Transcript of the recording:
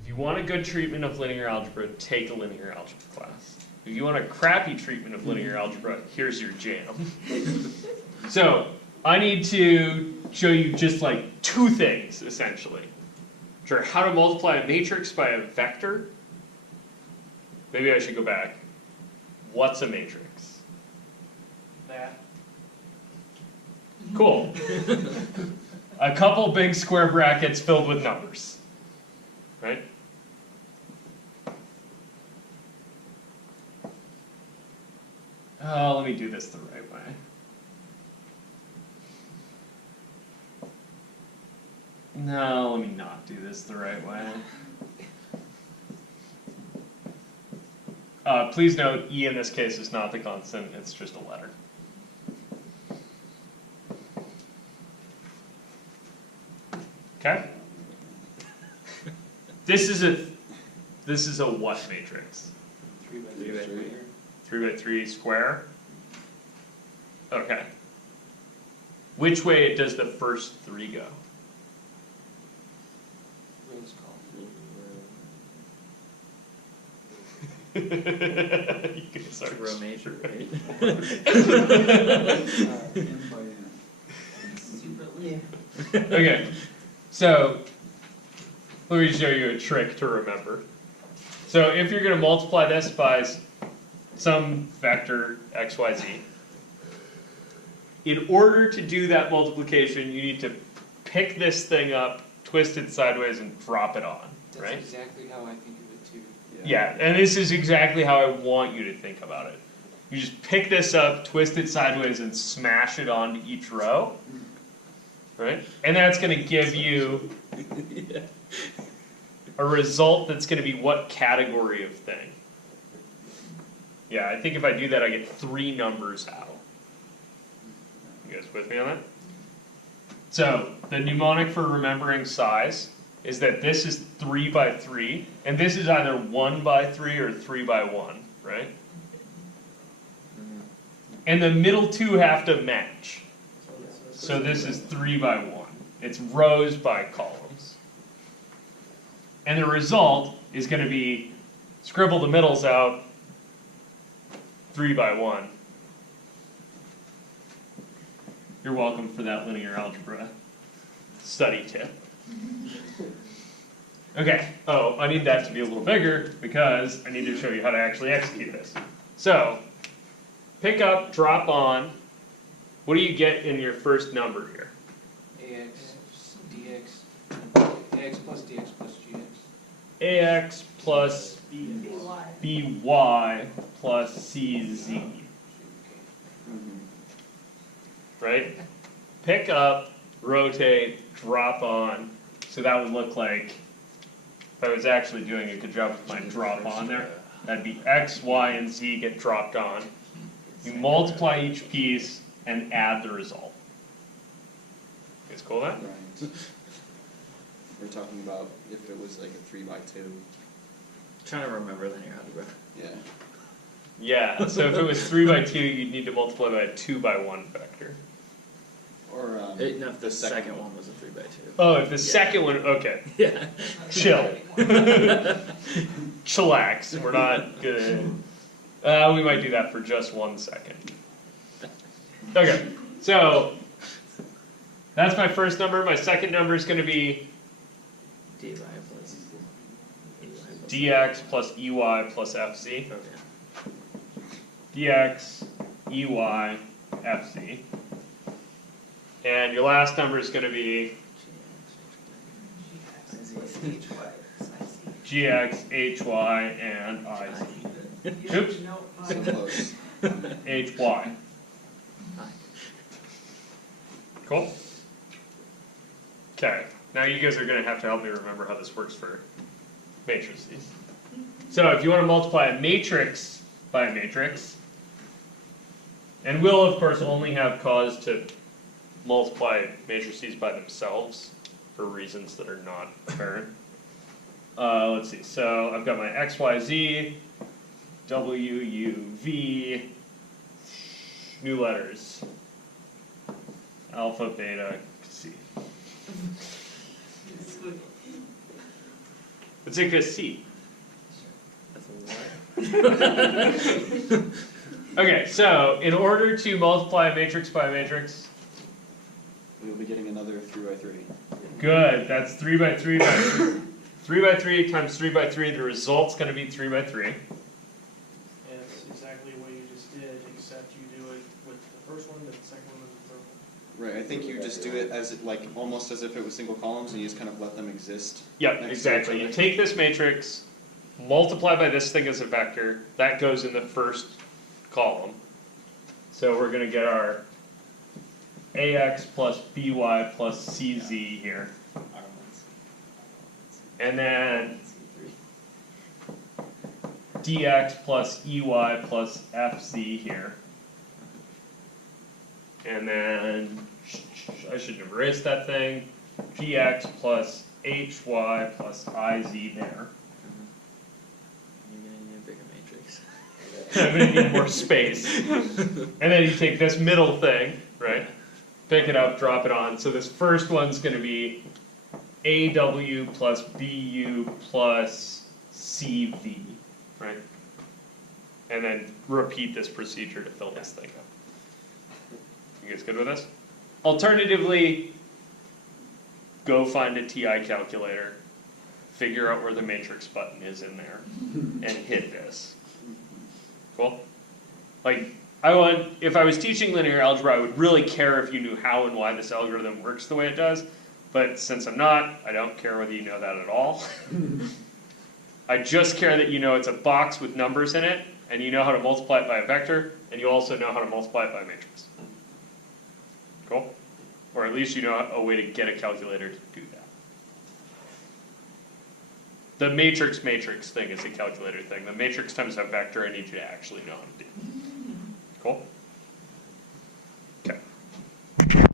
If you want a good treatment of linear algebra, take a linear algebra class. If you want a crappy treatment of linear algebra, here's your jam. So, I need to show you just like two things, essentially. Sure, how to multiply a matrix by a vector. Maybe I should go back. What's a matrix? That. Cool. A couple big square brackets filled with numbers. Right? Let me do this the right way. No, let me not do this the right way. Please note, E in this case is not the constant, it's just a letter. Okay? This is a what matrix? 3 by 3. 3 by 3 square? Okay. Which way does the first 3 go? You can start. Row major, right? Okay, so let me show you a trick to remember. So if you're going to multiply this by some vector x, y, z, in order to do that multiplication, you need to pick this thing up, twist it sideways, and drop it on, right? That's exactly how I think of it too. Yeah, and this is exactly how I want you to think about it. You just pick this up, twist it sideways, and smash it onto each row, right? And that's going to give you a result that's going to be what category of thing? Yeah, I think if I do that, I get 3 numbers out. You guys with me on that? So, the mnemonic for remembering size is that this is 3 by 3, and this is either 1 by 3 or 3 by 1, right? And the middle two have to match. So this is 3 by 1. It's rows by columns. And the result is going to be, scribble the middles out, 3 by 1. You're welcome for that linear algebra study tip. Okay, oh, I need that to be a little bigger because I need to show you how to actually execute this. So, pick up, drop on. What do you get in your first number here? AX, DX, AX plus DX plus GX. AX plus BY plus CZ. Right? Pick up, rotate, drop on. So that would look like, if I was actually doing a good job with my drop on there, that'd be X, Y, and Z get dropped on. You multiply each piece and add the result. You guys cool with that? Right. We're talking about if it was like a 3 by 2. Trying to remember linear algebra. Yeah. Yeah, so if it was 3 by 2, you'd need to multiply by a 2 by 1 vector. Or No, if the second one was a 3 by 2. Oh, if the second one, okay. Yeah. Chill. Chillax, we're not gonna, we might do that for just 1 second. Okay, so that's my first number. My second number is going to be dy plus EY plus dx plus ey plus fz. Okay. Dx, ey, fz. And your last number is going to be gx, hy, and iz. Oops. so close. Hy. Cool? Okay, now you guys are going to have to help me remember how this works for matrices. So if you want to multiply a matrix by a matrix, and we'll of course only have cause to multiply matrices by themselves for reasons that are not apparent. Let's see, so I've got my x, y, z, w, u, v, new letters, alpha, beta, c. Let's take this C. That's a what? Okay, so in order to multiply a matrix by a matrix, We'll be getting another 3 by 3. good, that's 3 by 3 by 3. 3 by 3 times 3 by 3, the result's going to be 3 by 3. And it's exactly what you just did, except you do it with the first one, the second one, and the third one. Right, I think you just do it as it, like almost as if it was single columns, and you just kind of let them exist. Yep, Next exactly. to each You other. take this matrix, multiply by this thing as a vector, that goes in the first column. So we're going to get our AX plus BY plus CZ here. And then DX plus EY plus FZ here. And then, I should erase that thing, GX plus HY plus IZ there. You're gonna need a bigger matrix. I'm gonna need more space. And then you take this middle thing, right? Pick it up, drop it on. So this first one's gonna be AW plus BU plus CV, right? And then repeat this procedure to fill this thing up. You guys good with this? Alternatively, go find a TI calculator, figure out where the matrix button is in there, and hit this. Cool? Like, if I was teaching linear algebra, I would really care if you knew how and why this algorithm works the way it does. But since I'm not, I don't care whether you know that at all. I just care that you know it's a box with numbers in it, and you know how to multiply it by a vector, and you also know how to multiply it by a matrix. Cool? Or at least you know a way to get a calculator to do that. The matrix thing is a calculator thing. The matrix times a vector I need you to actually know how to do. Cool?